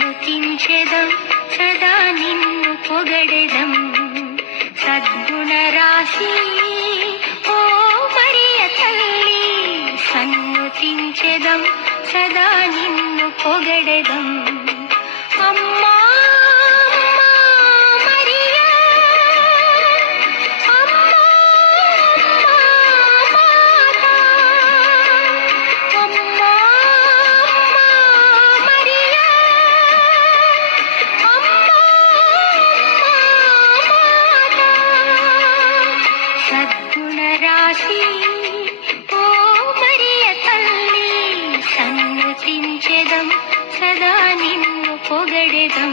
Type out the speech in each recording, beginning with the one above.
కించెదం సదా నిన్ను పొగడెదం. సద్గుణ రాశి ఓ మరియ తల్లి సన్నుతించెదం సదా నిన్ను పొగడెదం. సదా నిన్ను పొగడెదం.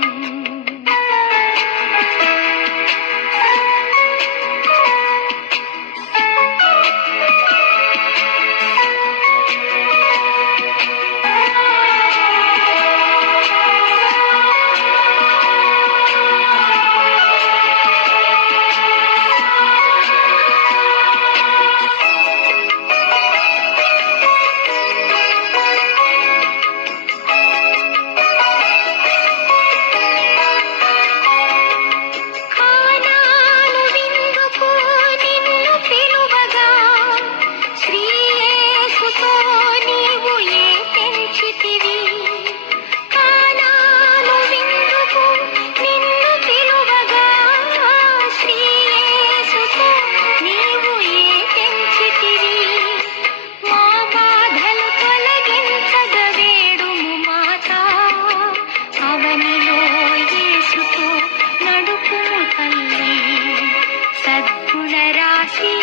సద్గుణరాశి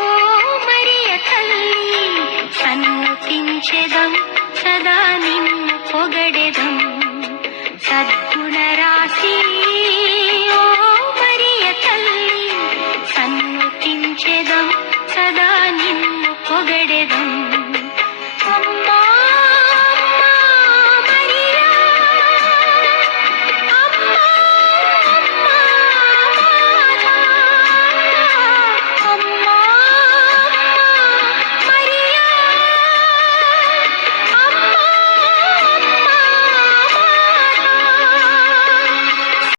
ఓ మరియ తల్లి సన్నుతించెదం